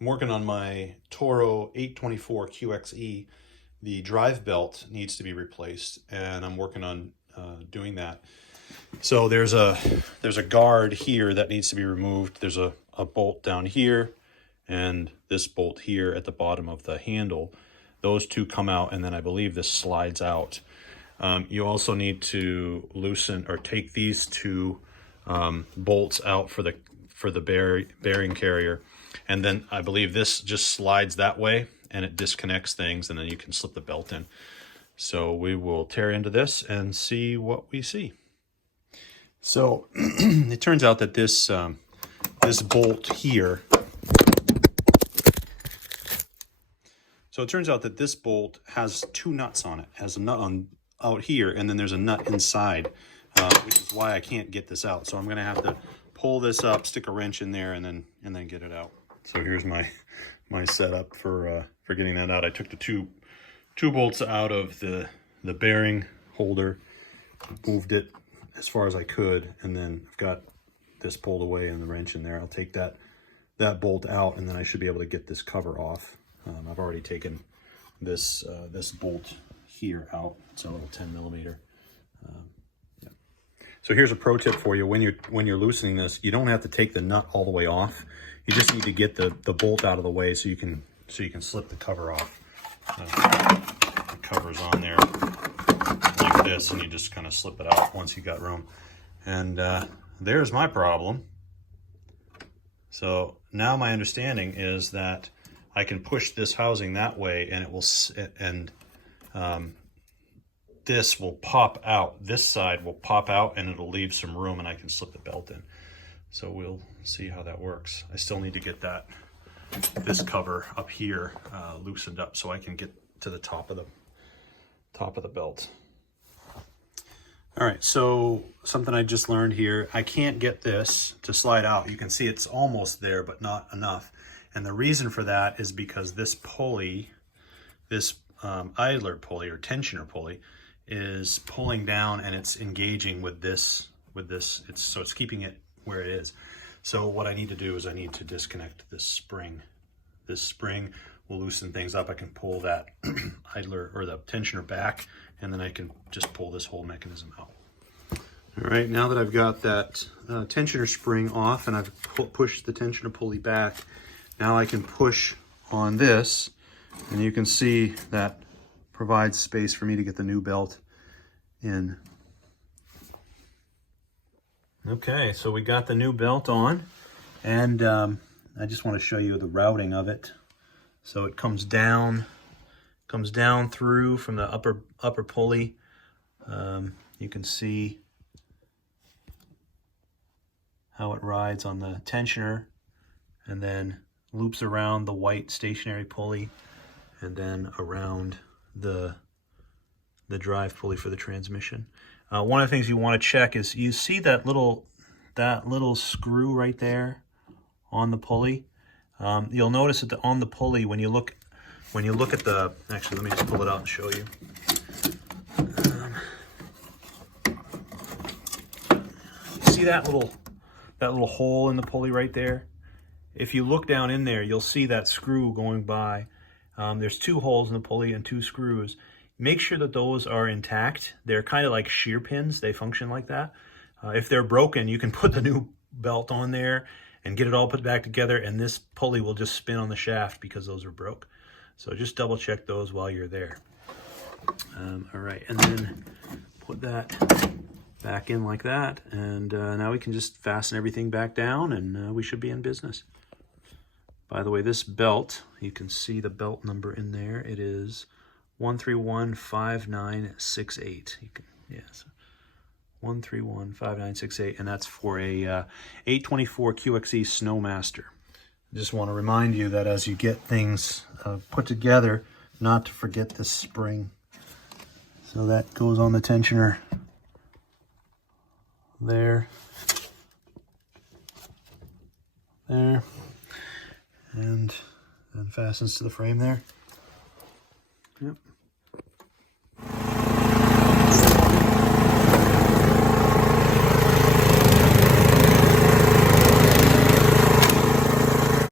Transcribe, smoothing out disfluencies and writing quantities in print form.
I'm working on my Toro 824 QXE. The drive belt needs to be replaced, and I'm working on doing that. So there's a guard here that needs to be removed. There's a bolt down here and this bolt here at the bottom of the handle. Those two come out, and then I believe this slides out. You also need to loosen or take these two bolts out for the bearing carrier, and then I believe this just slides that way and it disconnects things, and then you can slip the belt in. So we will tear into this and see what we see. So it turns out that this this bolt here, so it turns out that this bolt has two nuts on it. It has a nut on out here, and then there's a nut inside, which is why I can't get this out. So I'm gonna have to pull this up, stick a wrench in there, and then get it out. So here's my setup for getting that out. I took the two bolts out of the bearing holder, moved it as far as I could, and then I've got this pulled away and the wrench in there. I'll take that bolt out, and then I should be able to get this cover off. I've already taken this bolt here out. It's a little 10 millimeter. Yeah. So here's a pro tip for you: when you're loosening this, you don't have to take the nut all the way off. You just need to get the bolt out of the way so you can slip the cover off. The cover's on there like this, and you just kind of slip it out once you got room. And there's my problem. So now my understanding is that I can push this housing that way, and it will, this will pop out. This side will pop out, and it'll leave some room, and I can slip the belt in. So we'll see how that works. I still need to get this cover up here loosened up so I can get to the top of the belt. All right, so something I just learned here: I can't get this to slide out. You can see it's almost there, but not enough. And the reason for that is because this pulley, this idler pulley or tensioner pulley, is pulling down, and it's engaging with this. So it's keeping it where it is. So what I need to do is I need to disconnect this spring. This spring will loosen things up. I can pull that idler or the tensioner back, and then I can just pull this whole mechanism out. All right, now that I've got that tensioner spring off and I've pushed the tensioner pulley back, now I can push on this, and you can see that provides space for me to get the new belt in. Okay, so we got the new belt on, and I just want to show you the routing of it. So it comes down through from the upper pulley. You can see how it rides on the tensioner, and then loops around the white stationary pulley, and then around the drive pulley for the transmission. One of the things you want to check is you see that little screw right there on the pulley. You'll notice that on the pulley, when you look at the, actually let me just pull it out and show you. You see that little hole in the pulley right there? If you look down in there, you'll see that screw going by. There's two holes in the pulley and two screws. Make sure that those are intact. They're kind of like shear pins. They function like that. If they're broken, you can put the new belt on there and get it all put back together, and this pulley will just spin on the shaft because those are broke. So just double check those while you're there. All right, and then put that back in like that, and now we can just fasten everything back down, and we should be in business. By the way, this belt, you can see the belt number in there. It is 1315968. Yes, 1315968, and that's for a 824 QXE Snowmaster. I just want to remind you that as you get things put together, not to forget this spring. So that goes on the tensioner there, and fastens to the frame there. Yep.